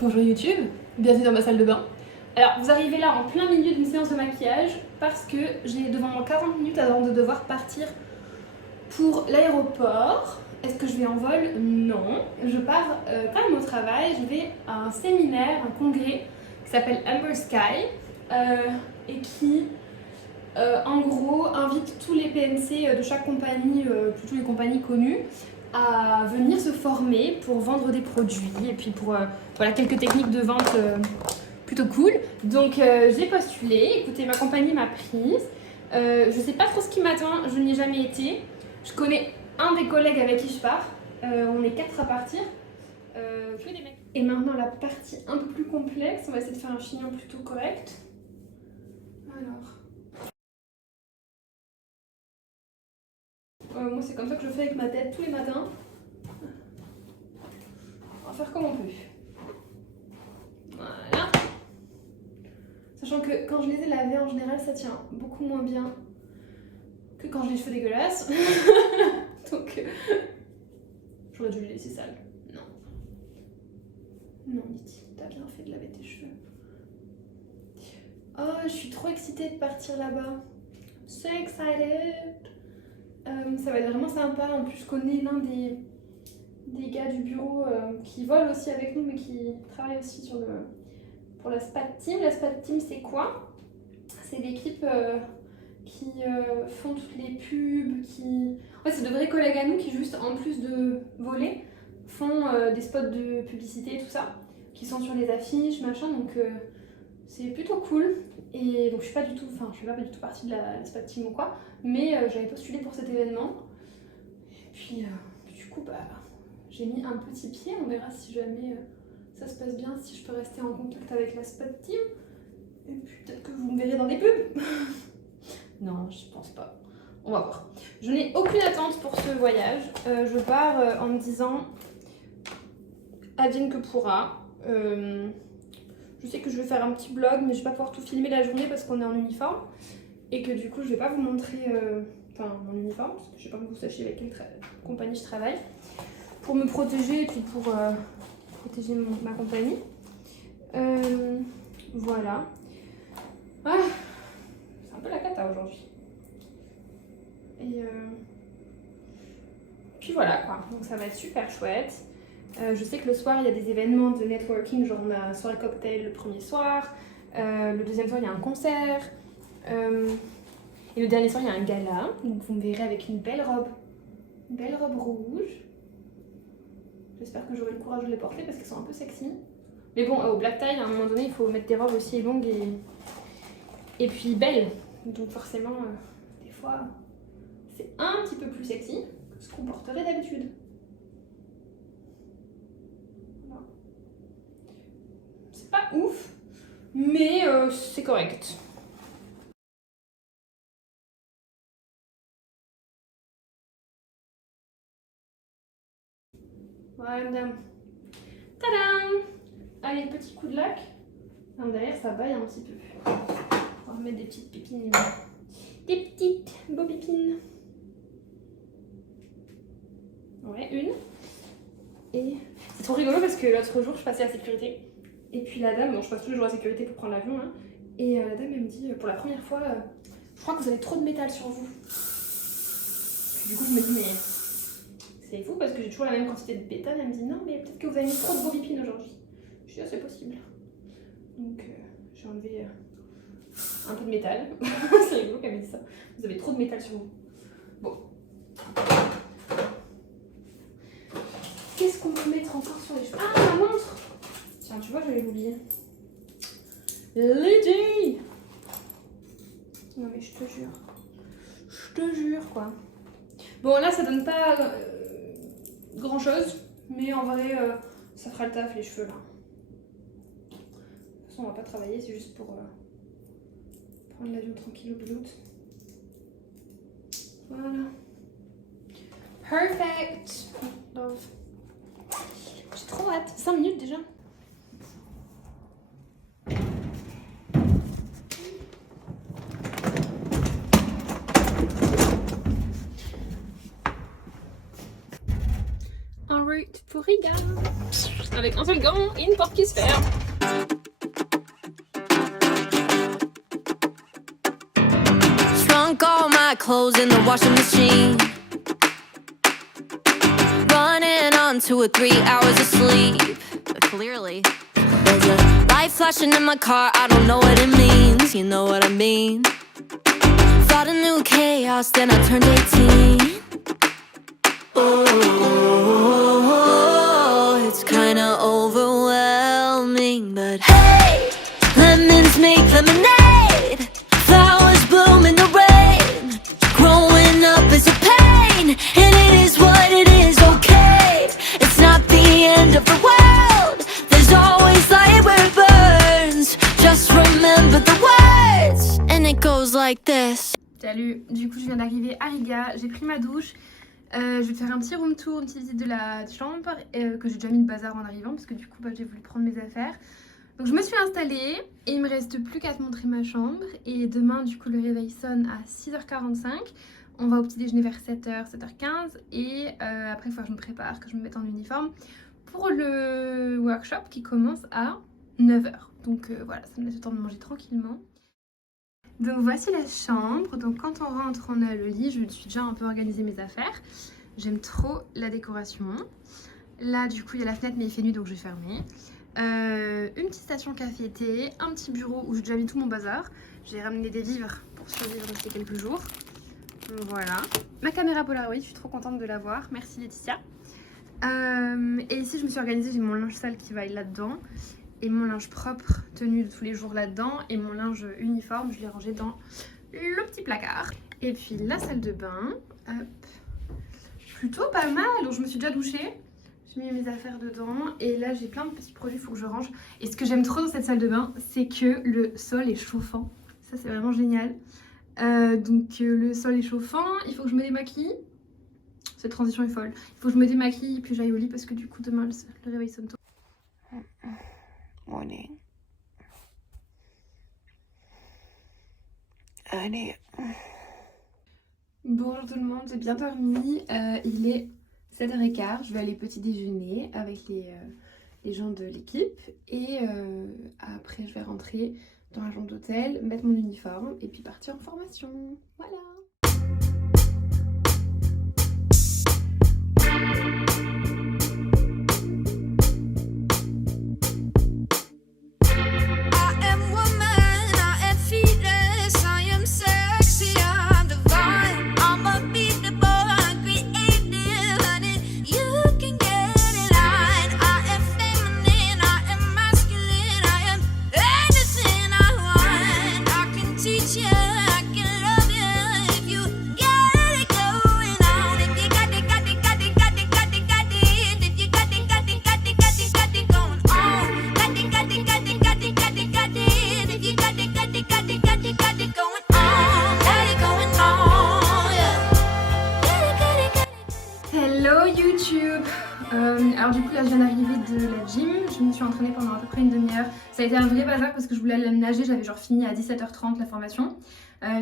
Bonjour YouTube, bienvenue dans ma salle de bain. Alors vous arrivez là en plein milieu d'une séance de maquillage parce que j'ai devant moi 40 minutes avant de devoir partir pour l'aéroport. Est-ce que je vais en vol? Non. Je pars quand même au travail, je vais à un séminaire, un congrès qui s'appelle Amber Sky et qui en gros invite tous les PMC de chaque compagnie, plutôt les compagnies connues, à venir se former pour vendre des produits et puis pour voilà, quelques techniques de vente plutôt cool. Donc j'ai postulé, écoutez, ma compagnie m'a prise. Je sais pas trop ce qui m'attend, je n'y ai jamais été. Je connais un des collègues avec qui je pars, on est 4 à partir. Que des mecs. Et maintenant la partie un peu plus complexe, on va essayer de faire un chignon plutôt correct. Alors... moi c'est comme ça que je fais avec ma tête tous les matins. On va faire comme on peut. Voilà. Sachant que quand je les ai lavés en général ça tient beaucoup moins bien que quand j'ai les cheveux dégueulasses. Donc j'aurais dû les laisser sales. Non. Non Niti, t'as bien fait de laver tes cheveux. Oh, je suis trop excitée de partir là-bas. So excited. Ça va être vraiment sympa. En plus, je connais l'un des gars du bureau qui vole aussi avec nous, mais qui travaille aussi pour la SPAT Team. La SPAT Team, c'est quoi? C'est l'équipe qui font toutes les pubs, En fait, c'est de vrais collègues à nous qui, juste en plus de voler, font des spots de publicité et tout ça, qui sont sur les affiches, machin, donc c'est plutôt cool. Et donc je fais pas du tout partie de la SPAT Team ou quoi, mais j'avais postulé pour cet événement. Et puis du coup j'ai mis un petit pied, on verra si jamais ça se passe bien, si je peux rester en contact avec la SPAT Team. Et puis peut-être que vous me verrez dans des pubs. Non, je pense pas. On va voir. Je n'ai aucune attente pour ce voyage. Je pars en me disant advienne que pourra. Je sais que je vais faire un petit vlog, mais je vais pas pouvoir tout filmer la journée parce qu'on est en uniforme. Et que du coup, je vais pas vous montrer mon uniforme, parce que je sais pas que vous sachiez avec quelle compagnie je travaille. Pour me protéger et puis pour protéger ma compagnie. Voilà. Ah, c'est un peu la cata aujourd'hui. Et puis voilà quoi, donc ça va être super chouette. Je sais que le soir il y a des événements de networking, genre on a soirée cocktail le premier soir, le deuxième soir il y a un concert, et le dernier soir il y a un gala, donc vous me verrez avec une belle robe rouge. J'espère que j'aurai le courage de les porter parce qu'elles sont un peu sexy. Mais bon, au black tie, à un moment donné, il faut mettre des robes aussi longues et puis belles. Donc forcément, des fois, c'est un petit peu plus sexy que ce qu'on porterait d'habitude. Voilà. C'est pas ouf, mais c'est correct. Voilà, madame. Tadam! Allez, petit coup de lac. Derrière, ça baille un petit peu. On va mettre des petites pépines. Des petites bobipines. Ouais, une. Et c'est trop rigolo parce que l'autre jour, je passais à la sécurité. Et puis la dame, bon, je passe tous les jours à la sécurité pour prendre l'avion. Hein, et la dame, elle me dit, pour la première fois, je crois que vous avez trop de métal sur vous. Puis, du coup, je me dis, mais c'est fou parce que j'ai toujours la même quantité de pétales. Elle me dit, non, mais peut-être que vous avez mis trop de bobipines aujourd'hui. Je dis, ah, c'est possible. Donc, j'ai enlevé un peu de métal. C'est rigolo qu'elle me dise ça. Vous avez trop de métal sur vous. Bon. Qu'est-ce qu'on peut mettre encore sur les cheveux? Ah, ma montre! Tiens, tu vois, je vais l'oublier. Lady! Non, mais je te jure. Je te jure, quoi. Bon, là, ça donne pas grand-chose. Mais en vrai, ça fera le taf, les cheveux, là. De toute façon, on va pas travailler, c'est juste pour prendre l'avion tranquille au boulot. Voilà. Perfect! Love. J'ai trop hâte. 5 minutes déjà. En route pour Riga. avec un seul gant et une porte qui se ferme. Shrunk all my clothes in the washing machine. Running on 2 or 3 hours of sleep. But clearly, there's a light flashing in my car. I don't know what it means. You know what I mean? Thought I knew chaos, then I turned 18. Oh, it's kinda overwhelming. But hey, lemons make lemonade. Flowers bloom in the rain. Growing up is a pain, and it is what it is, okay? It's not the end of the world. There's always light where it burns. Just remember the words, and it goes like this. Salut, du coup je viens d'arriver à Riga, j'ai pris ma douche. Je vais te faire un petit room tour, une petite visite de la chambre que j'ai déjà mis le bazar en arrivant parce que du coup j'ai voulu prendre mes affaires. Donc je me suis installée et il me reste plus qu'à te montrer ma chambre. Et demain du coup le réveil sonne à 6h45. On va au petit déjeuner vers 7h, 7h15 et après il faut que je me prépare, que je me mette en uniforme pour le workshop qui commence à 9h. Donc voilà, ça me laisse le temps de manger tranquillement. Donc voici la chambre. Donc quand on rentre, on a le lit. Je me suis déjà un peu organisé mes affaires. J'aime trop la décoration. Là du coup il y a la fenêtre mais il fait nuit donc je vais fermer. Une petite station café-thé, un petit bureau où j'ai déjà mis tout mon bazar. J'ai ramené des vivres pour survivre ces quelques jours. Donc voilà. Ma caméra Polaroid, je suis trop contente de l'avoir. Merci Laetitia. Et ici je me suis organisée, j'ai mon linge sale qui va là-dedans. Et mon linge propre tenu de tous les jours là-dedans. Et mon linge uniforme, je l'ai rangé dans le petit placard. Et puis la salle de bain. Hop. Plutôt pas mal. Donc je me suis déjà douchée. J'ai mis mes affaires dedans. Et là j'ai plein de petits produits, il faut que je range. Et ce que j'aime trop dans cette salle de bain, c'est que le sol est chauffant. Ça c'est vraiment génial. Le sol est chauffant. Il faut que je me démaquille. Cette transition est folle. Il faut que je me démaquille puis j'aille au lit parce que du coup demain le réveil sonne tôt. Morning. Allez. Bonjour tout le monde, j'ai bien dormi. Il est 7h15. Je vais aller petit déjeuner avec les gens de l'équipe. Et après, je vais rentrer dans la chambre d'hôtel, mettre mon uniforme et puis partir en formation. Voilà. Hello YouTube. Alors du coup là je viens d'arriver de la gym, je me suis entraînée pendant à peu près une demi-heure. Ça a été un vrai bazar parce que je voulais aller nager, j'avais genre fini à 17h30 la formation.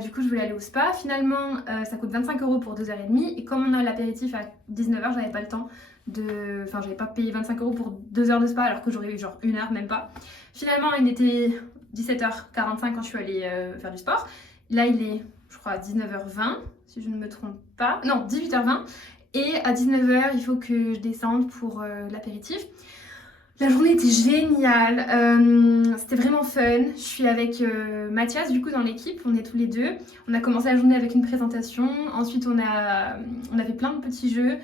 Du coup je voulais aller au spa, finalement ça coûte 25 € pour 2h30 et comme on a l'apéritif à 19h, j'avais pas le temps de... Enfin j'avais pas payé 25 € pour 2 heures de spa alors que j'aurais eu genre 1 heure, même pas. Finalement il était 17h45 quand je suis allée faire du sport. Là il est je crois à 19h20 si je ne me trompe pas, non 18h20. Et à 19h, il faut que je descende pour l'apéritif. La journée était géniale, c'était vraiment fun. Je suis avec Mathias du coup dans l'équipe, on est tous les deux. On a commencé la journée avec une présentation, ensuite on avait plein de petits jeux.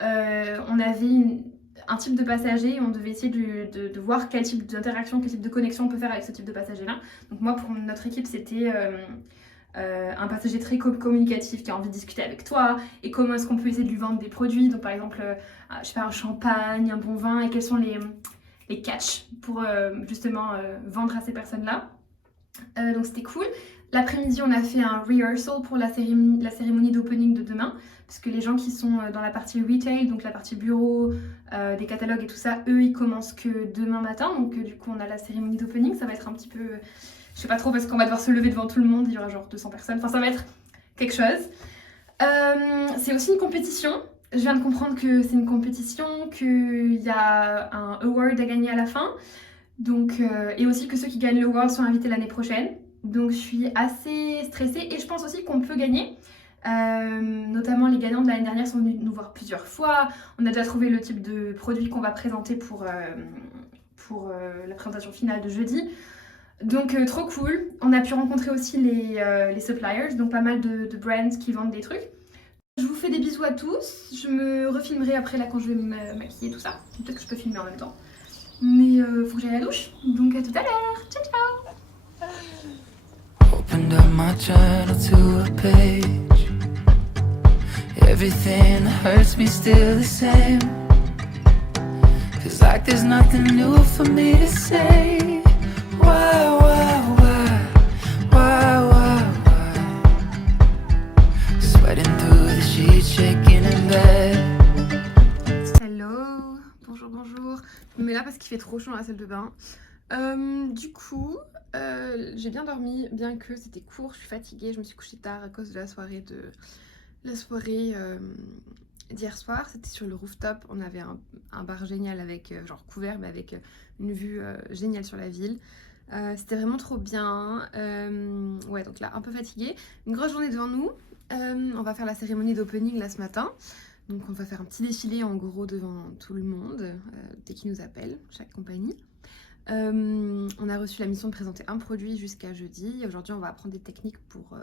On avait un type de passager, on devait essayer de voir quel type d'interaction, quel type de connexion on peut faire avec ce type de passager-là. Donc moi pour notre équipe c'était... un passager très communicatif qui a envie de discuter avec toi et comment est-ce qu'on peut essayer de lui vendre des produits, donc par exemple je sais pas, un champagne, un bon vin et quels sont les catchs pour justement vendre à ces personnes là. Donc c'était cool. L'après-midi on a fait un rehearsal pour la cérémonie d'opening de demain parce que les gens qui sont dans la partie retail, donc la partie bureau, des catalogues et tout ça, eux ils commencent que demain matin, donc du coup on a la cérémonie d'opening, ça va être un petit peu... Je sais pas trop parce qu'on va devoir se lever devant tout le monde, il y aura genre 200 personnes, enfin ça va être quelque chose. C'est aussi une compétition Je viens de comprendre que c'est une compétition, qu'il y a un award à gagner à la fin. Donc, et aussi que ceux qui gagnent l'award sont invités l'année prochaine. Donc je suis assez stressée et je pense aussi qu'on peut gagner. Notamment les gagnants de l'année dernière sont venus nous voir plusieurs fois. On a déjà trouvé le type de produit qu'on va présenter pour la présentation finale de jeudi. Donc trop cool. On a pu rencontrer aussi les suppliers, donc pas mal de brands qui vendent des trucs. Je vous fais des bisous à tous. Je me refilmerai après là quand je vais me maquiller tout ça. Peut-être que je peux filmer en même temps. Mais faut que j'aille à la douche. Donc à tout à l'heure. Ciao ciao. Opened up my journal to a page. Everything that hurts me still the same. Feels like there's nothing new for me to say. Why? Sweating through the sheets, shaking in bed. Hello, bonjour. Je me mets là parce qu'il fait trop chaud dans la salle de bain. Du coup, j'ai bien dormi, bien que c'était court, je suis fatiguée, je me suis couchée tard à cause de la soirée d'hier soir. C'était sur le rooftop, on avait un bar génial avec, genre couvert, mais avec une vue géniale sur la ville. C'était vraiment trop bien. Ouais, donc là, un peu fatiguée. Une grosse journée devant nous. On va faire la cérémonie d'opening là ce matin. Donc on va faire un petit défilé en gros devant tout le monde, dès qu'ils nous appellent, chaque compagnie. On a reçu la mission de présenter un produit jusqu'à jeudi. Aujourd'hui, on va apprendre des techniques pour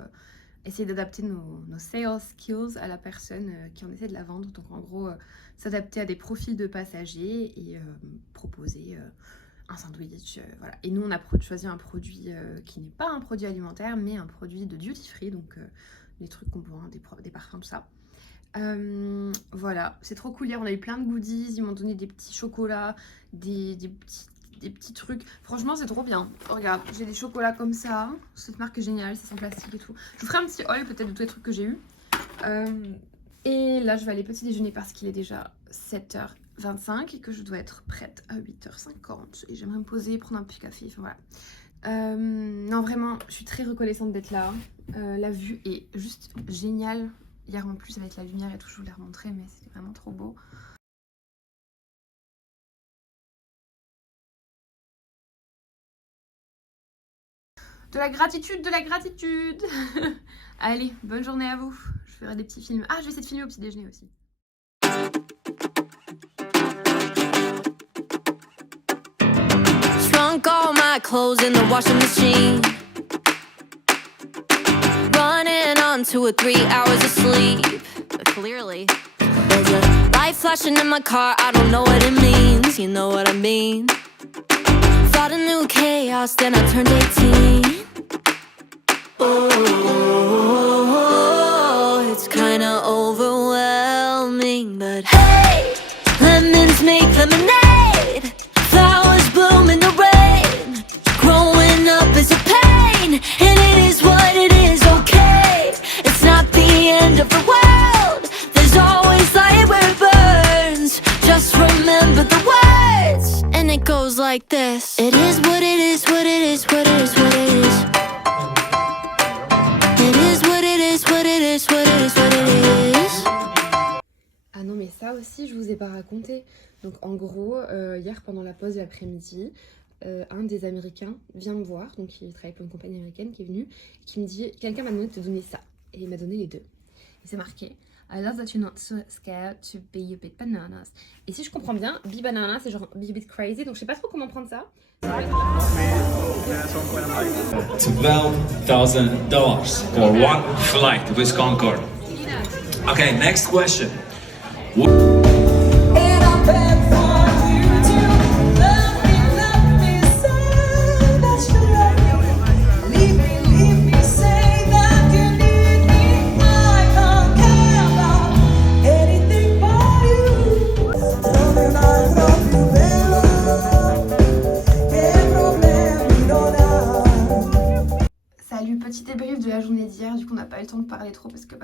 essayer d'adapter nos sales skills à la personne qui en essaie de la vendre. Donc en gros, s'adapter à des profils de passagers et proposer un sandwich. Voilà. Et nous, on a choisi un produit qui n'est pas un produit alimentaire, mais un produit de duty free, donc des trucs qu'on boit, des parfums, tout ça. Voilà, c'est trop cool. Hier, on a eu plein de goodies. Ils m'ont donné des petits chocolats, des petits trucs. Franchement, c'est trop bien. Regarde, j'ai des chocolats comme ça. Cette marque est géniale, c'est sans plastique et tout. Je vous ferai un petit haul peut-être de tous les trucs que j'ai eu. Et là, je vais aller petit déjeuner parce qu'il est déjà 7h25 et que je dois être prête à 8h50. Et j'aimerais me poser, prendre un petit café. Enfin voilà. Non, vraiment, je suis très reconnaissante d'être là. La vue est juste géniale. Hier en plus avec la lumière et tout, je vous l'ai remontré, mais c'était vraiment trop beau. De la gratitude, de la gratitude. Allez, bonne journée à vous. Je ferai des petits films. Ah, je vais essayer de filmer au petit déjeuner aussi. Shrunk all my clothes in the washing machine. Running on 2 or 3 hours of sleep. Clearly, there's a light flashing in my car. I don't know what it means. You know what I mean? Thought I knew chaos, then I turned 18. Oh, it's kinda overwhelming, but hey, lemons make lemonade. Flowers bloom in the rain. Growing up is a pain, and it is what it is, okay. It's not the end of the world. There's always light where it burns. Just remember the words, and it goes like this. It is what it is, what it is, what it is, what it is. It is what it is, what it is, what it is, what it is. Ah non, mais ça aussi, je vous ai pas raconté. Donc en gros, hier pendant la pause de l'après-midi, un des Américains vient me voir, donc il travaille pour une compagnie américaine qui est venue, qui me dit, quelqu'un m'a demandé de te donner ça. Et il m'a donné les deux. Et c'est marqué, I love that you're not so scared to be a bit bananas. Et si je comprends bien, be banana c'est genre be a bit crazy, donc je sais pas trop comment prendre ça. $12,000 for one flight with Concorde. Okay, next question. Salut, petit débrief de la journée d'hier, du coup on n'a pas eu le temps de parler trop parce que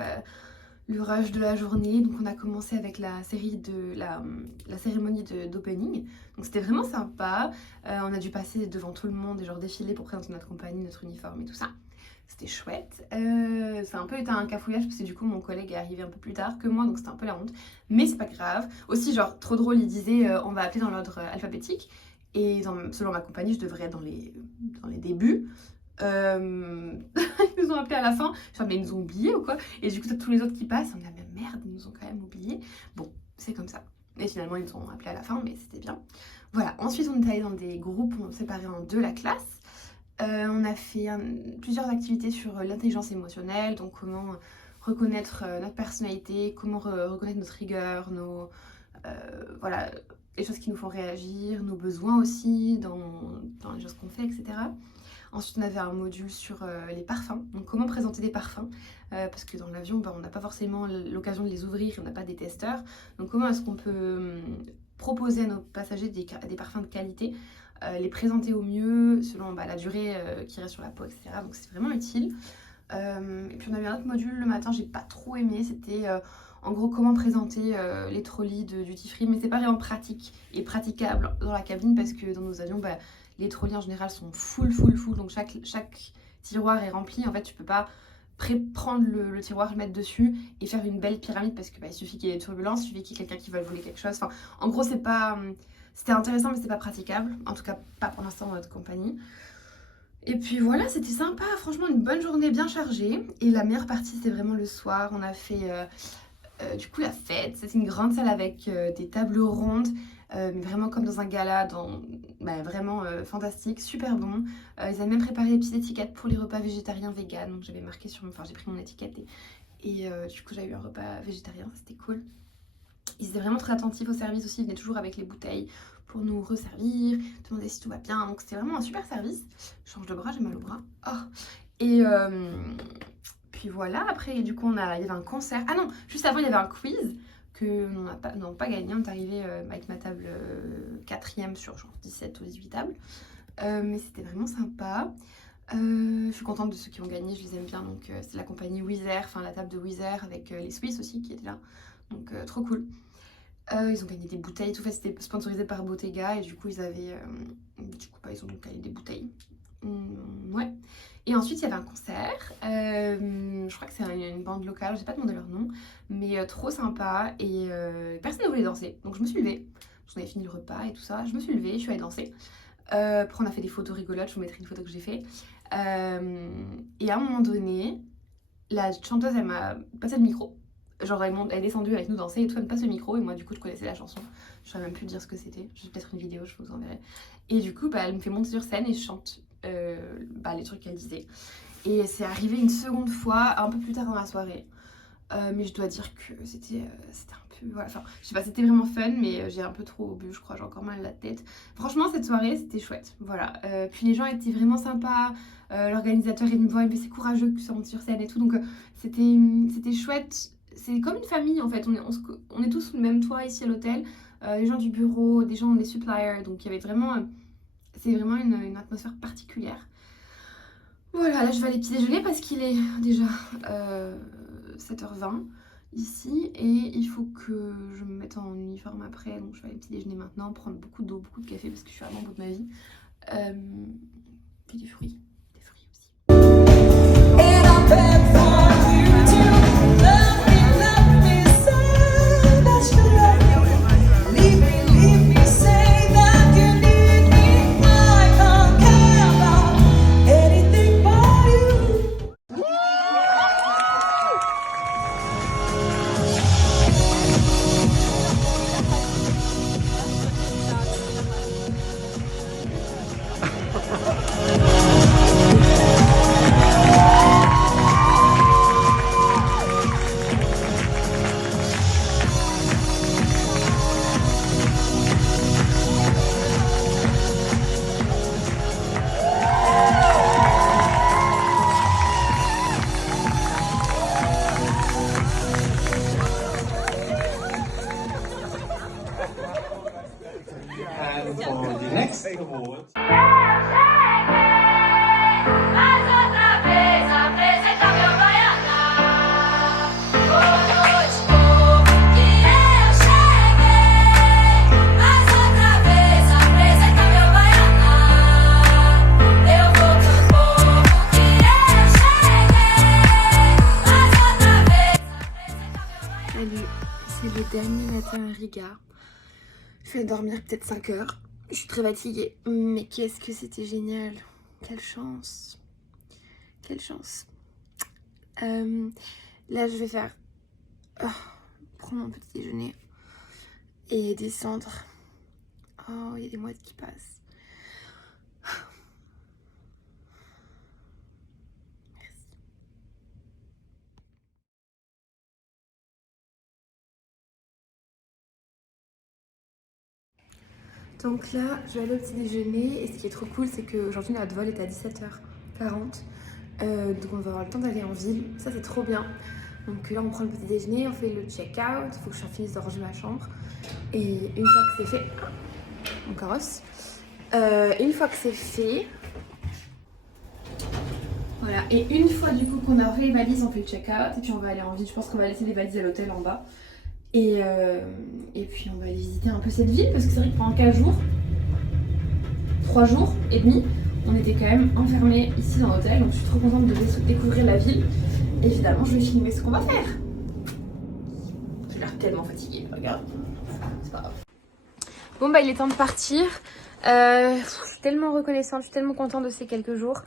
le rush de la journée, donc on a commencé avec la cérémonie d'opening, donc c'était vraiment sympa. On a dû passer devant tout le monde et genre défiler pour présenter notre compagnie, notre uniforme et tout ça. C'était chouette. Ça a un peu été un cafouillage parce que du coup mon collègue est arrivé un peu plus tard que moi, donc c'était un peu la honte. Mais c'est pas grave. Aussi genre trop drôle, il disait on va appeler dans l'ordre alphabétique. Et selon ma compagnie, je devrais être dans les débuts. Ils nous ont appelé à la fin. Genre mais ils nous ont oubliés ou quoi? Et du coup t'as tous les autres qui passent. On a même merde, ils nous ont quand même oubliés. Bon, c'est comme ça. Et finalement ils nous ont appelé à la fin, mais c'était bien. Voilà, ensuite on est allé dans des groupes, on séparait en deux la classe. On a fait plusieurs activités sur l'intelligence émotionnelle, donc comment reconnaître notre personnalité, comment reconnaître notre rigueur, voilà, les choses qui nous font réagir, nos besoins aussi, dans les choses qu'on fait, etc. Ensuite, on avait un module sur les parfums, donc comment présenter des parfums, parce que dans l'avion, on n'a pas forcément l'occasion de les ouvrir, on n'a pas des testeurs. Donc comment est-ce qu'on peut proposer à nos passagers des parfums de qualité, les présenter au mieux selon la durée qui reste sur la peau, etc. Donc c'est vraiment utile. Et puis on avait un autre module le matin, j'ai pas trop aimé, c'était en gros comment présenter les trolleys de duty free, mais c'est pas vraiment pratique et praticable dans la cabine parce que dans nos avions, les trolleys en général sont full, donc chaque tiroir est rempli. En fait, tu peux pas prendre le tiroir, le mettre dessus et faire une belle pyramide parce que il suffit qu'il y ait des turbulences, il suffit qu'il y ait quelqu'un qui veuille voler quelque chose. Enfin, en gros, c'est pas... C'était intéressant, mais c'était pas praticable. En tout cas, pas pour l'instant dans notre compagnie. Et puis voilà, c'était sympa. Franchement, une bonne journée bien chargée. Et la meilleure partie, c'était vraiment le soir. On a fait du coup la fête. C'était une grande salle avec des tables rondes. Vraiment comme dans un gala, vraiment fantastique, super bon. Ils avaient même préparé des petites étiquettes pour les repas végétariens, vegan. Donc j'avais marqué j'ai pris mon étiquette et du coup j'ai eu un repas végétarien, c'était cool. Ils étaient vraiment très attentifs au service aussi, ils venaient toujours avec les bouteilles pour nous resservir, demander si tout va bien. Donc c'était vraiment un super service. Je change de bras, j'ai mal au bras. Et puis voilà, après du coup il y avait un concert. Ah non, juste avant il y avait un quiz que nous n'avons pas gagné. On est arrivé avec ma table 4e sur genre 17 ou 18 tables. Mais c'était vraiment sympa. Je suis contente de ceux qui ont gagné, je les aime bien. Donc c'est la compagnie Wizz Air, la table de Wizz Air avec les Suisses aussi qui étaient là. Donc trop cool. Ils ont gagné des bouteilles, tout fait c'était sponsorisé par Bottega et du coup ils avaient ils ont donc gagné des bouteilles. Ouais. Et ensuite il y avait un concert, je crois que c'est une bande locale, j'ai pas demandé leur nom, mais trop sympa et personne ne voulait danser, donc je me suis levée, on avait fini le repas et tout ça, je me suis levée, je suis allée danser. Après on a fait des photos rigolotes, je vous mettrai une photo que j'ai fait. Et à un moment donné, la chanteuse elle m'a passé le micro. Genre elle est descendue avec nous danser et tout, elle me passe le micro et moi du coup je connaissais la chanson. Je saurais même plus dire ce que c'était, j'ai peut-être une vidéo, je vous enverrai. Et du coup elle me fait monter sur scène et je chante les trucs qu'elle disait. Et c'est arrivé une seconde fois, un peu plus tard dans la soirée. Mais je dois dire que c'était un peu... Voilà, enfin, je sais pas, c'était vraiment fun, mais j'ai un peu trop bu, je crois, j'ai encore mal à la tête. Franchement, cette soirée, c'était chouette, voilà. Puis les gens étaient vraiment sympas, l'organisateur est venu me voir, mais c'est courageux que ça monte sur scène et tout, donc c'était chouette. C'est comme une famille en fait, on est tous sous le même toit ici à l'hôtel, les gens du bureau, des gens des suppliers, donc il y avait vraiment, c'est vraiment une atmosphère particulière. Voilà, là je vais aller petit déjeuner parce qu'il est déjà 7h20 ici et il faut que je me mette en uniforme après, donc je vais aller petit déjeuner maintenant, prendre beaucoup d'eau, beaucoup de café parce que je suis vraiment au bout de ma vie, puis des fruits aussi. And for the next award. matin à Riga. Je vais dormir peut-être 5 heures. Je suis très fatiguée. Mais qu'est-ce que c'était génial. Quelle chance. Quelle chance. Là, je vais faire... prendre mon petit déjeuner. Et descendre. Oh, il y a des mouettes qui passent. Merci. Donc là, je vais aller au petit déjeuner. Et ce qui est trop cool, c'est qu'aujourd'hui, notre vol est à 17h40. Donc on va avoir le temps d'aller en ville. Ça, c'est trop bien. Donc là, on prend le petit déjeuner, on fait le check-out. Il faut que je finisse de ranger ma chambre. Et une fois que c'est fait... Mon carrosse. Une fois que c'est fait... Voilà. Et une fois du coup qu'on a fait les valises, on fait le check-out. Et puis on va aller en ville. Je pense qu'on va laisser les valises à l'hôtel en bas. Et puis on va aller visiter un peu cette ville. Parce que c'est vrai que pendant 4 jours, 3 jours et demi, on était quand même enfermés ici dans l'hôtel. Donc je suis trop contente de découvrir la ville. Évidemment, je vais filmer ce qu'on va faire. J'ai l'air tellement fatiguée, regarde. C'est pas grave. Bon bah il est temps de partir. Je suis tellement reconnaissante, je suis tellement contente de ces quelques jours.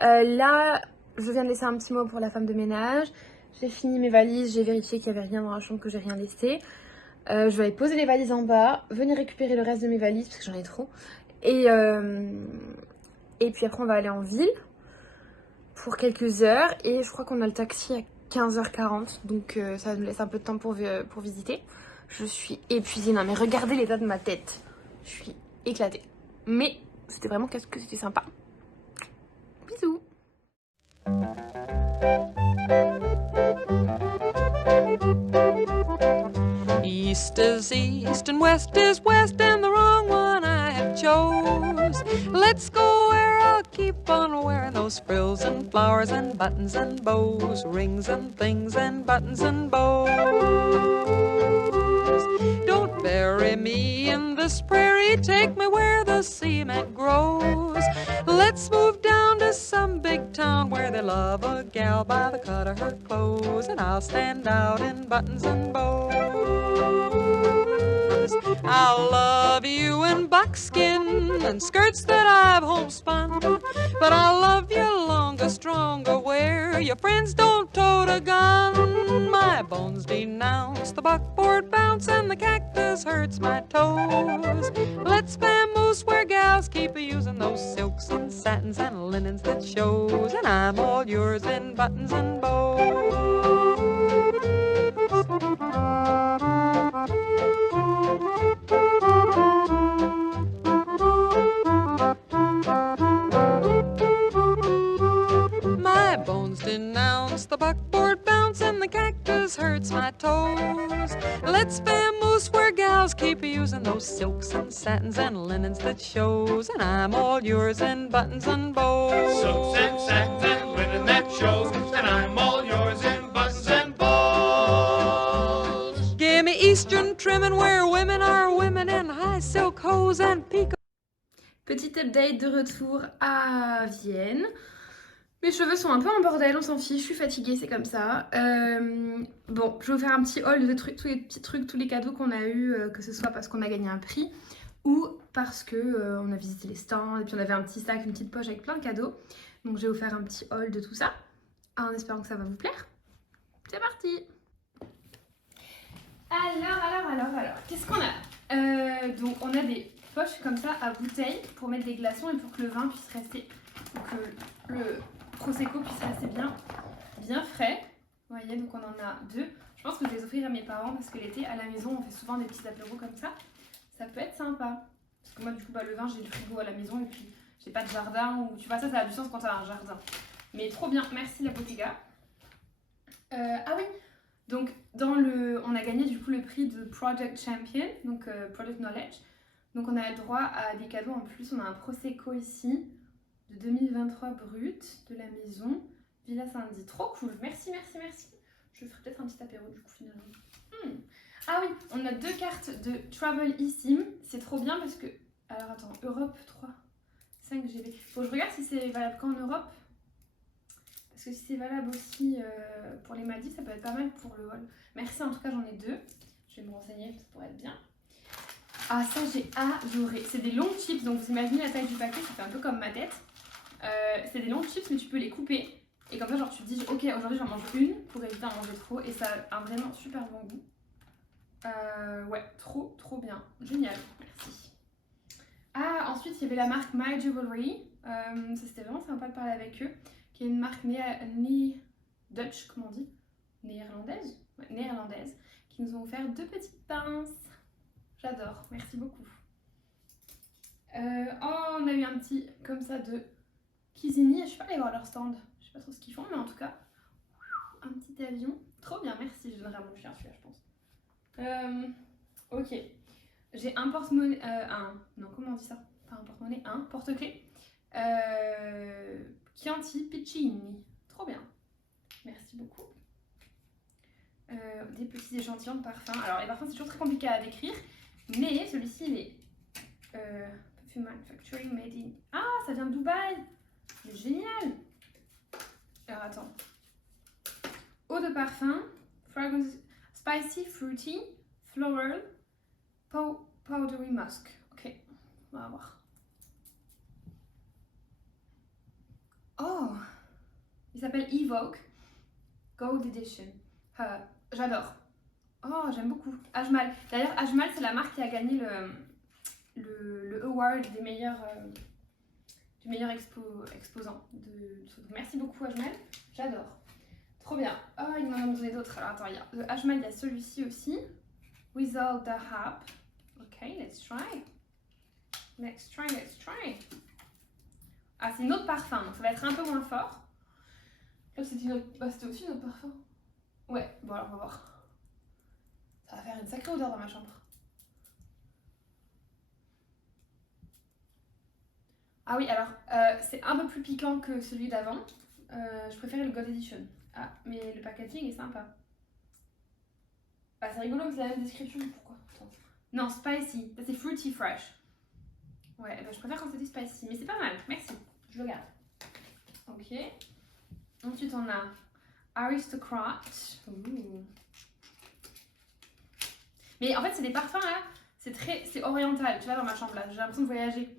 Là, je viens de laisser un petit mot pour la femme de ménage. J'ai fini mes valises, j'ai vérifié qu'il n'y avait rien dans la chambre, que j'ai rien laissé. Je vais aller poser les valises en bas, venir récupérer le reste de mes valises parce que j'en ai trop. Et puis après on va aller en ville pour quelques heures. Et je crois qu'on a le taxi à 15h40. Donc ça me laisse un peu de temps pour visiter. Je suis épuisée. Non mais regardez l'état de ma tête. Je suis éclatée. Mais c'était vraiment qu'est-ce que c'était sympa. Bisous. East is east and west is west and the wrong one I have chose. Let's go where I'll keep on wearing those frills and flowers and buttons and bows, rings and things and buttons and bows. Don't bury me in this prairie, take me where the cement grows. Let's move down to some big town where they love a gal by the cut of her clothes, and I'll stand out in buttons and bows. I'll love you in buckskin and skirts that I've homespun, but I'll love you longer, stronger, where your friends don't tote a gun. My bones denounce the buckboard bounce and the cactus hurts my toes. Let's vamoose where gals keep using those silks and satins and linens that shows, and I'm all yours in buttons and bows. My bones denounce the buckboard bounce and the cactus hurts my toes. Let's vamoose where gals keep using those silks and satins and linens that shows, and I'm all yours in buttons and bows. Silks and satins and linen that shows, and I'm all yours in buttons and bows. Give me Eastern trimming where women are women in high silk hose and peacock. Petit update de retour à Vienne. Mes cheveux sont un peu en bordel, on s'en fiche, je suis fatiguée, c'est comme ça. Bon, je vais vous faire un petit haul de trucs, tous les petits trucs, tous les cadeaux qu'on a eu, que ce soit parce qu'on a gagné un prix ou parce que on a visité les stands et puis on avait un petit sac, une petite poche avec plein de cadeaux. Donc je vais vous faire un petit haul de tout ça, en espérant que ça va vous plaire. C'est parti! Alors, qu'est-ce qu'on a? Donc on a des poches comme ça à bouteilles pour mettre des glaçons et pour que le vin puisse rester, pour que le prosecco puisse rester bien frais. Vous voyez, donc on en a 2. Je pense que je vais les offrir à mes parents parce que l'été à la maison on fait souvent des petits apéros comme ça. Ça peut être sympa. Parce que moi du coup le vin j'ai le frigo à la maison et puis j'ai pas de jardin ou tu vois ça a du sens quand t'as un jardin. Mais trop bien, merci la Bottega. Ah oui, donc on a gagné du coup le prix de Project Champion, donc Project Knowledge. Donc on a le droit à des cadeaux en plus, on a un prosecco ici de 2023 brut de la maison Villa Saint-Denis. Trop cool, merci. Je ferai peut-être un petit apéro du coup finalement. Ah oui, on a 2 cartes de Travel eSIM, c'est trop bien parce que... Alors attends, Europe 3, 5 GB. Faut que je regarde si c'est valable qu'en Europe. Parce que si c'est valable aussi pour les Maldives, ça peut être pas mal pour le vol. Merci, en tout cas j'en ai 2. Je vais me renseigner, ça pourrait être bien. Ah, ça j'ai adoré. C'est des longs chips, donc vous imaginez la taille du paquet, ça fait un peu comme ma tête. C'est des longs chips, mais tu peux les couper. Et comme ça, genre tu te dis, ok, aujourd'hui j'en mange une pour éviter d'en manger trop. Et ça a un vraiment super bon goût. Ouais, trop bien. Génial, merci. Ah, ensuite il y avait la marque My Jewelry. Ça c'était vraiment sympa de parler avec eux. Qui est une marque Dutch, comment on dit, néerlandaise, ouais, néerlandaise, qui nous ont offert 2 petites pinces. J'adore, merci beaucoup. Oh, on a eu un petit comme ça de Kizini. Je suis pas allée voir leur stand, je sais pas trop ce qu'ils font, mais en tout cas, un petit avion. Trop bien, merci. Je donnerai à mon chien celui-là, je pense. Ok, j'ai un porte-monnaie, non, comment on dit ça? Pas un porte-monnaie, un porte-clés. Chianti Piccini. Trop bien. Merci beaucoup. Des petits échantillons de parfums. Alors les parfums c'est toujours très compliqué à décrire. Mais celui-ci il est Perfume Manufacturing Made in... Ah, ça vient de Dubaï. C'est génial. Alors attends. Eau de parfum. Fragrance Spicy Fruity Floral Powdery Musk. Ok, on va voir. Oh, il s'appelle Evoke Gold Edition. J'adore. Oh, j'aime beaucoup. Ajmal. D'ailleurs, Ajmal, c'est la marque qui a gagné le award des meilleurs, du meilleur exposant. Merci beaucoup, Ajmal. J'adore. Trop bien. Oh, il m'en a donné d'autres. Alors, attends, il y a le Ajmal, il y a celui-ci aussi. Without the Hap. Ok, let's try. Let's try. Ah, c'est une autre parfum, donc ça va être un peu moins fort. Là, c'était aussi une autre parfum. Ouais, bon alors on va voir. Ça va faire une sacrée odeur dans ma chambre. Ah oui, alors c'est un peu plus piquant que celui d'avant. Je préférais le Gold Edition. Ah, mais le packaging est sympa. Bah c'est rigolo, c'est la même description, pourquoi? Attends. Non, spicy, ça c'est fruity fresh. Ouais, bah, je préfère quand c'était spicy, mais c'est pas mal, merci. Je le garde. Ok. Ensuite, on a Aristocrat. Ouh. Mais en fait, c'est des parfums là. C'est oriental. Tu vois, dans ma chambre là, j'ai l'impression de voyager.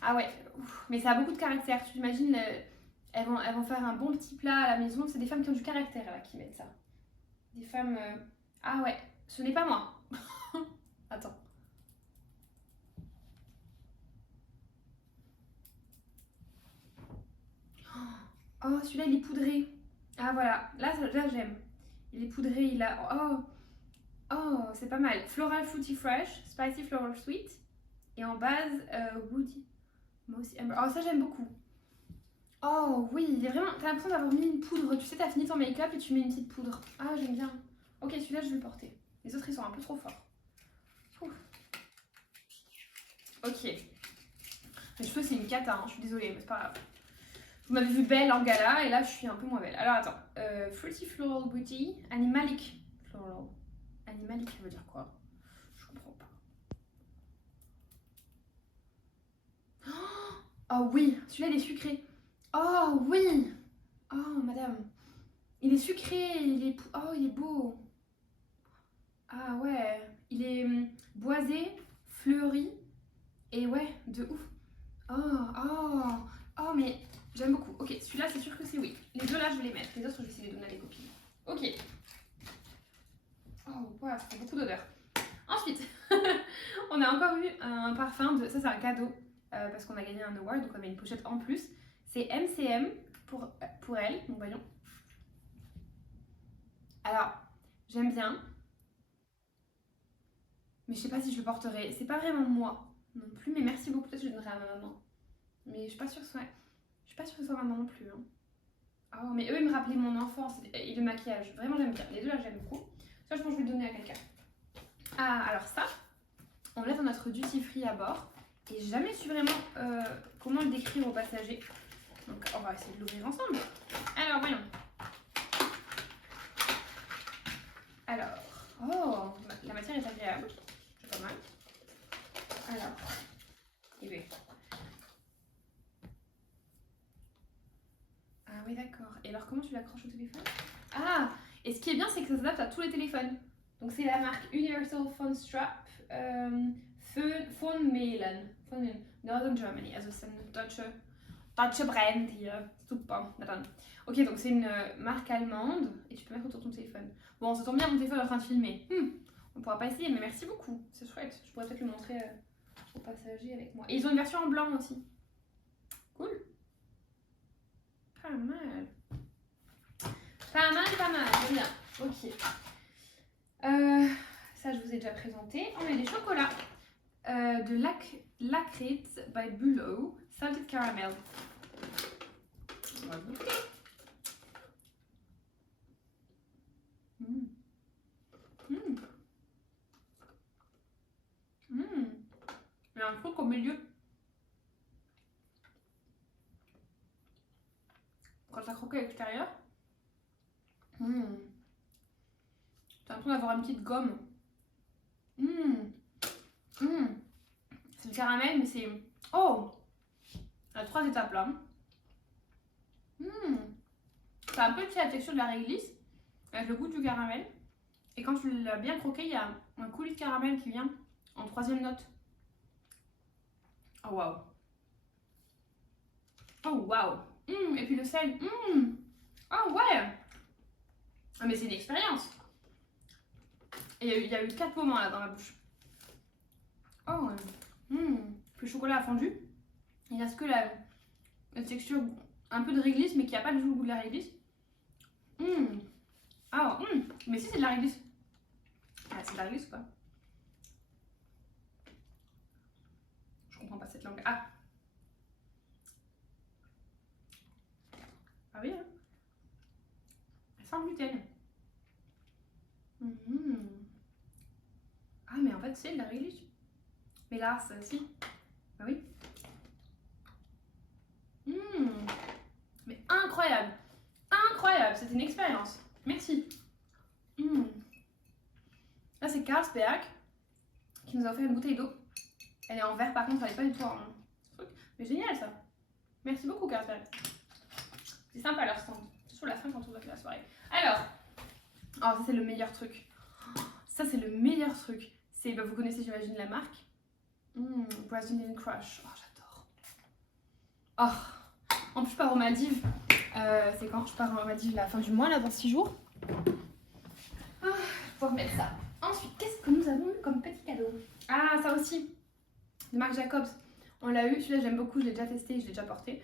Ah ouais. Ouf. Mais ça a beaucoup de caractère. Tu imagines, elles vont faire un bon petit plat à la maison. C'est des femmes qui ont du caractère là qui mettent ça. Des femmes. Ah ouais. Ce n'est pas moi. Attends. Oh, celui-là, il est poudré. Ah, voilà. Là j'aime. Il est poudré, il a... Oh, c'est pas mal. Floral Fruity Fresh, Spicy Floral Sweet. Et en base, Woody. Mossy Amber. Oh, ça, j'aime beaucoup. Oh, oui, il est vraiment... T'as l'impression d'avoir mis une poudre. Tu sais, t'as fini ton make-up et tu mets une petite poudre. Ah, j'aime bien. Ok, celui-là, je vais le porter. Les autres, ils sont un peu trop forts. Ouf. Ok. Mes cheveux, c'est une cata, hein. Je suis désolée, mais c'est pas grave. Vous m'avez vu belle en gala et là je suis un peu moins belle. Alors attends, Fruity Floral Beauty, Animalic Floral. Animalic, ça veut dire quoi? Je comprends pas. Oh oui, celui-là il est sucré. Oh oui. Oh madame. Il est sucré, il est beau. Ah ouais, il est boisé, fleuri et ouais, de ouf. Oh mais... J'aime beaucoup. Ok, celui-là, c'est sûr que c'est oui. Les deux là, je vais les mettre. Les autres, je vais essayer de les donner à mes copines. Ok. Oh, ouais, ça fait beaucoup d'odeur. Ensuite, on a encore eu un parfum de... Ça, c'est un cadeau parce qu'on a gagné un award, donc on avait une pochette en plus. C'est MCM pour elle. Donc, voyons. Alors, j'aime bien. Mais je sais pas si je le porterai. C'est pas vraiment moi non plus, mais merci beaucoup. Peut-être que je le donnerai à ma maman. Mais je suis pas sûre que ce soit... Je suis pas sûre que ce soit maman non plus. Hein. Oh, mais eux, ils me rappelaient mon enfance et le maquillage. Vraiment, j'aime bien. Les deux, là, j'aime beaucoup. Ça, je pense que je vais le donner à quelqu'un. Ah, alors ça, on laisse dans notre duty free à bord. Et j'ai jamais su vraiment comment le décrire aux passagers. Donc, on va essayer de l'ouvrir ensemble. Alors, voyons. Alors, oh, la matière est agréable. C'est pas mal. Alors, et bien. Ah oui, d'accord. Et alors, comment tu l'accroches au téléphone? Ah, et ce qui est bien, c'est que ça s'adapte à tous les téléphones. Donc c'est la marque Universal Phone Strap von Mehlen. Von Northern Germany. Also c'est une deutsche Brand hier. Super. Na dann. Ok, donc c'est une marque allemande et tu peux mettre autour de ton téléphone. Bon, ça tombe bien, mon téléphone est en train de filmer. On pourra pas essayer, mais merci beaucoup. C'est chouette. Je pourrais peut-être le montrer aux passagers avec moi. Et ils ont une version en blanc aussi. Cool. Pas mal. Pas mal, pas mal. J'aime bien. Ok. Ça, je vous ai déjà présenté. On a des chocolats de Lakritz by Bülow, Salted Caramel. On va goûter. Il y a un truc au milieu. Quand ça croque à l'extérieur, t'as l'impression d'avoir une petite gomme. C'est le caramel, mais c'est... Oh! Il y a 3 étapes là. Ça a un peu la texture de la réglisse, avec le goût du caramel. Et quand tu l'as bien croqué, il y a un coulis de caramel qui vient en 3e note. Oh waouh! Oh waouh! Et puis le sel. Oh ouais! Ah mais c'est une expérience! Et il y a eu 4 moments là dans ma bouche. Oh! Puis le chocolat a fondu. Il reste que la texture un peu de réglisse, mais qui n'a pas du tout le goût de la réglisse. Mais si c'est de la réglisse. Ah, c'est de la réglisse ou pas? Je comprends pas cette langue. Ah! Ah oui, hein? Sans gluten. Ah, mais en fait, c'est de la réglisse. Mais là, ça aussi. Ah oui. Mais incroyable. Incroyable. C'était une expérience. Merci. Là, c'est Carlsberg qui nous a offert une bouteille d'eau. Elle est en verre, par contre, elle n'est pas du tout en truc. Mais génial, ça. Merci beaucoup, Carlsberg. C'est sympa leur stand. C'est sur la fin quand on va faire la soirée. Alors, ça c'est le meilleur truc. Ça c'est le meilleur truc. C'est, vous connaissez j'imagine la marque. Brazilian Crush. Oh j'adore. En plus je pars aux Maldives. C'est quand je pars aux Maldives la fin du mois là, dans 6 jours. Je vais pouvoir mettre ça. Ensuite, qu'est-ce que nous avons eu comme petit cadeau? Ah ça aussi. De Marc Jacobs. On l'a eu. Celui-là j'aime beaucoup. Je l'ai déjà testé. Je l'ai déjà porté.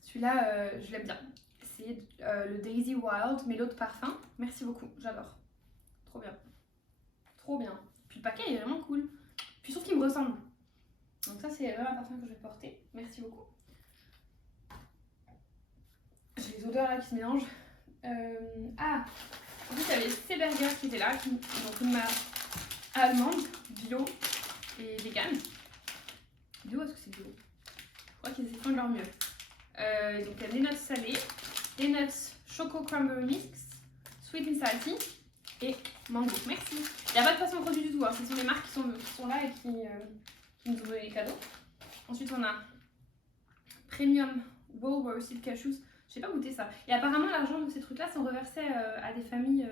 Celui-là, je l'aime bien. C'est le Daisy Wild, mais l'autre parfum. Merci beaucoup, j'adore. Trop bien. Trop bien. Puis le paquet il est vraiment cool. Puis je trouve qu'il me ressemble. Donc ça c'est vraiment un parfum que je vais porter. Merci beaucoup. J'ai les odeurs là qui se mélangent. En plus il y avait Seberger qui était là, donc une marque allemande, bio et vegan. Bio, est-ce que c'est bio? Je crois qu'ils font de leur mieux. Donc il y a des notes salées, des notes choco cranberry mix, sweet and salty et mango. Merci. Il n'y a pas de placement produit du tout, hein. Ce sont les marques qui sont là et qui nous ont donné les cadeaux. Ensuite on a Premium Whole Roasted Cashews. Je n'ai pas goûté ça. Et apparemment l'argent de ces trucs là sont reversés à des familles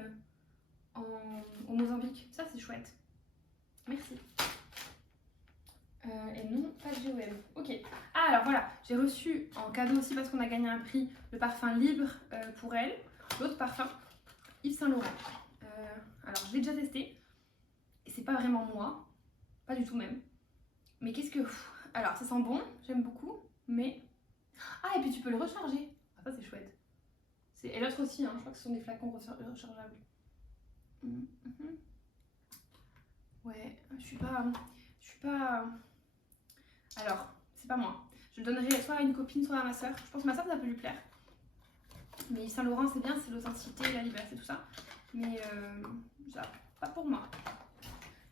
au Mozambique. Ça c'est chouette. Merci. Et non, pas de GOM. Ok. Ah, alors voilà, j'ai reçu en cadeau aussi parce qu'on a gagné un prix le parfum Libre pour elle. L'autre parfum, Yves Saint Laurent. Alors je l'ai déjà testé et c'est pas vraiment moi, pas du tout même. Mais qu'est-ce que. Alors ça sent bon, j'aime beaucoup, mais. Ah, et puis tu peux le recharger. Ah, ça c'est chouette. Et l'autre aussi, hein, je crois que ce sont des flacons rechargeables. Ouais, je suis pas. Alors, c'est pas moi. Je le donnerai soit à une copine, soit à ma soeur. Je pense que ma soeur ça peut lui plaire. Mais Yves Saint Laurent c'est bien, c'est l'authenticité, la liberté, tout ça. Mais ça, pas pour moi.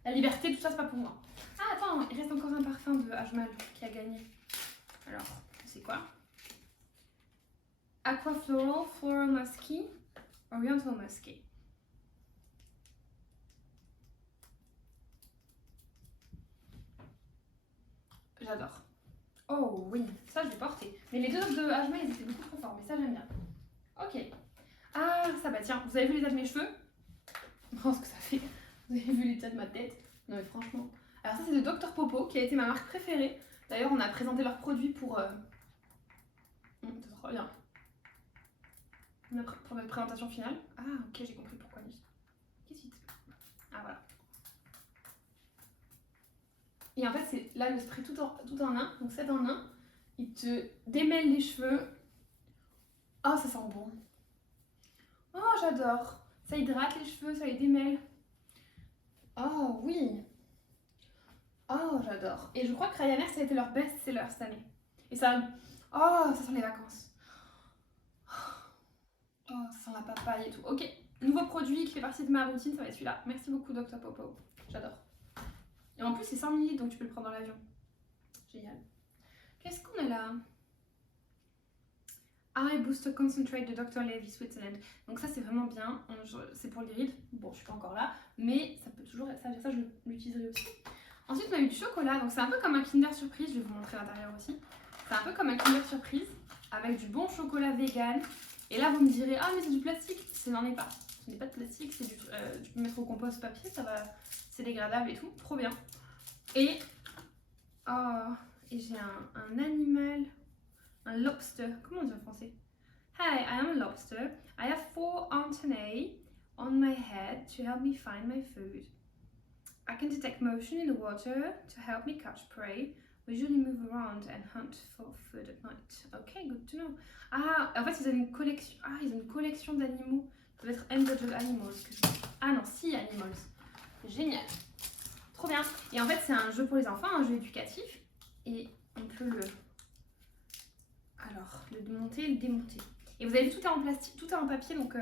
La liberté, tout ça, c'est pas pour moi. Ah attends, il reste encore un parfum de Ajmal qui a gagné. Alors, c'est quoi? Aqua Floral, Floral Musky, Oriental Musky. J'adore. Oh oui, ça je vais porter. Mais les deux autres de Ajmal, ils étaient beaucoup trop forts, mais ça j'aime bien. Ok. Ah, ça bah tiens, vous avez vu l'état de mes cheveux? Oh, ce que ça fait. Vous avez vu l'état de ma tête? Non mais franchement. Alors ça c'est de Dr Popo qui a été ma marque préférée. D'ailleurs on a présenté leurs produits pour... c'est trop bien. Pour notre présentation finale. Ah ok, j'ai compris pourquoi. Qu'est-ce que c'est? Ah voilà. Et en fait c'est là le spray tout en un. Donc 7 en 1. Il te démêle les cheveux. Oh ça sent bon. Oh j'adore. Ça hydrate les cheveux, ça les démêle. Oh oui. Oh j'adore. Et je crois que Ryanair ça a été leur best-seller cette année. Et ça... Oh ça sent les vacances. Oh ça sent la papaye et tout. Ok. Nouveau produit qui fait partie de ma routine, ça va être celui-là. Merci beaucoup Dr Popo. J'adore. Et en plus c'est 100 ml donc tu peux le prendre dans l'avion. Génial. Qu'est-ce qu'on a là? Eye Booster Concentrate de Dr Levy Switzerland. Donc ça c'est vraiment bien. C'est pour les rides. Bon je suis pas encore là. Mais ça peut toujours servir. Ça je l'utiliserai aussi. Ensuite on a eu du chocolat. Donc c'est un peu comme un Kinder Surprise. Je vais vous montrer l'intérieur aussi. C'est un peu comme un Kinder Surprise. Avec du bon chocolat vegan. Et là vous me direz ah mais c'est du plastique. Ce n'en est pas. Ce n'est pas de plastique. C'est du tu peux mettre au compost papier. Ça va. C'est dégradable et tout. Trop bien. Et... Oh... Et j'ai un animal, un lobster. Comment on dit en français? Hi, I am a lobster. I have 4 antennae on my head to help me find my food. I can detect motion in the water to help me catch prey. We usually move around and hunt for food at night. Okay, good to know. Ah, en fait, ils ont une collection. Ah, ils ont une collection d'animaux. Ça doit être Endangered Animals. Ah non, Sea Animals. Génial. Trop bien. Et en fait, c'est un jeu pour les enfants, un jeu éducatif. Et on peut le monter et le démonter. Et vous avez vu, tout est en plastique, tout est en papier, donc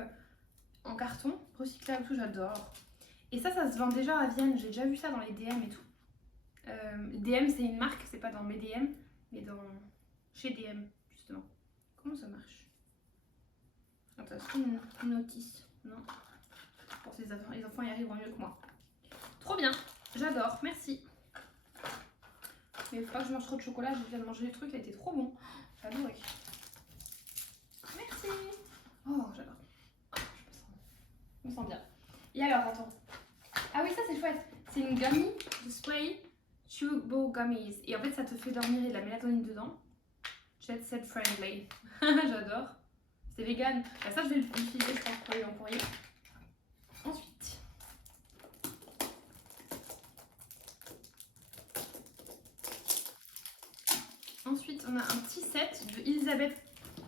en carton, recyclable, tout, j'adore. Et ça se vend déjà à Vienne, j'ai déjà vu ça dans les DM et tout. DM c'est une marque, c'est pas dans mes DM, mais chez DM, justement. Comment ça marche? Attends, c'est une notice, non? Pour les enfants y arriveront mieux que moi. Trop bien, j'adore, merci. Mais il faut pas que je mange trop de chocolat, j'ai déjà mangé le truc, il a été trop bon. J'adore. Merci. Oh, j'adore. Je me sens bien. Et alors, attends. Ah oui, ça c'est chouette. C'est une gummy de spray Chewable Gummies. Et en fait, ça te fait dormir et de la mélatonine dedans. Jet set friendly. J'adore. C'est vegan. Bah, ça, je vais l'utiliser, je pense, pour aller en courrier. Ensuite. Ensuite, on a un petit set de Elizabeth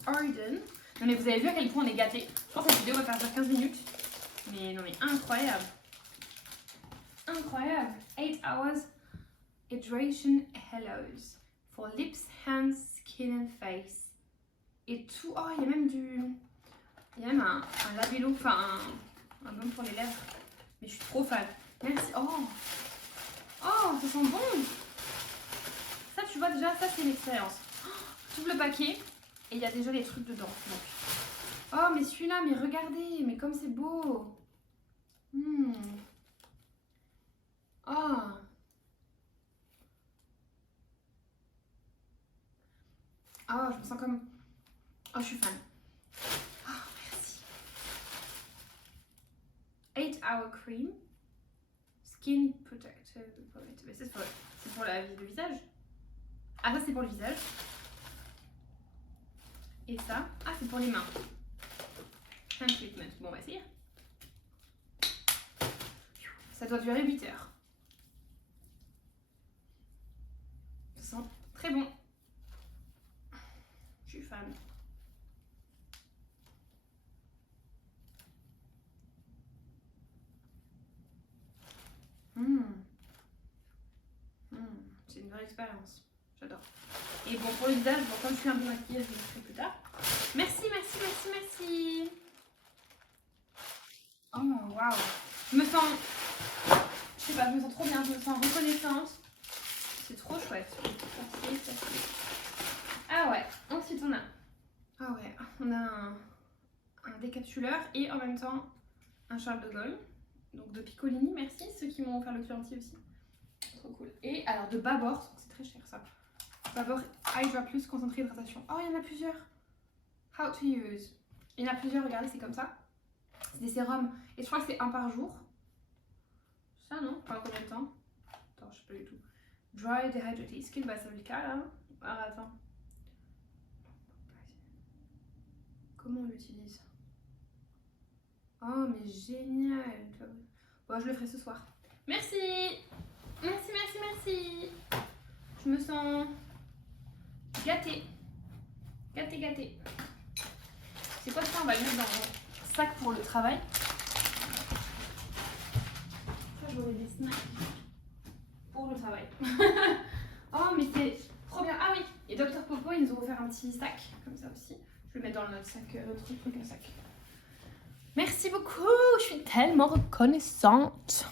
Arden. Non mais vous avez vu à quel point on est gâtés. Je pense que cette vidéo va faire déjà 15 minutes. Mais non mais incroyable. Incroyable. 8 hours hydration hellos. For lips, hands, skin and face. Et tout. Oh, il y a même il y a même un labello, enfin un baume pour les lèvres. Mais je suis trop fan. Merci. Oh, ça sent bon. Ça, tu vois déjà, ça c'est une expérience. Tu ouvres le paquet et il y a déjà les trucs dedans. Donc. Oh, mais celui-là, mais regardez, mais comme c'est beau. Oh. Oh, je me sens comme... Oh, je suis fan. Oh, merci. 8 hour cream. Skin protector. C'est pour le visage. Ah, ça c'est pour le visage. Et ça, c'est pour les mains. Hand treatment. Bon, on va essayer. Ça doit durer 8 heures. Ça sent très bon. Je suis fan. C'est une vraie expérience. J'adore. Et bon, pour le visage, comme je suis un peu maquillée, je vais le faire plus tard. Merci. Oh, waouh. Je me sens... Je sais pas, je me sens trop bien. Je me sens reconnaissante. C'est trop chouette. Ah ouais. Ensuite, on a... un décapsuleur et en même temps un Charles de Gaulle. Donc de Piccolini, merci. Ceux qui m'ont offert le clientier aussi. Trop cool. Et alors de Babor, c'est très cher ça. Babor Hydra Plus concentré hydratation. Oh, il y en a plusieurs. How to use. Il y en a plusieurs, regardez, c'est comme ça. C'est des sérums. Et je crois que c'est un par jour. Ça non? Pendant combien de temps? Attends, je sais pas du tout. Dry Dehydrated Skin, bah c'est le cas là. Alors attends. Comment on l'utilise? Oh mais génial! Bon, je le ferai ce soir. Merci! Merci, merci, merci! Je me sens gâtée. Gâtée, gâtée. C'est quoi ça? On va le mettre dans mon sac pour le travail. Ça, j'aurai des snacks pour le travail. Oh, mais c'est trop bien. Ah oui, et Dr Popo, ils nous ont offert un petit sac, comme ça aussi. Je vais le mettre dans notre sac, notre truc à sac. Merci beaucoup, je suis tellement reconnaissante.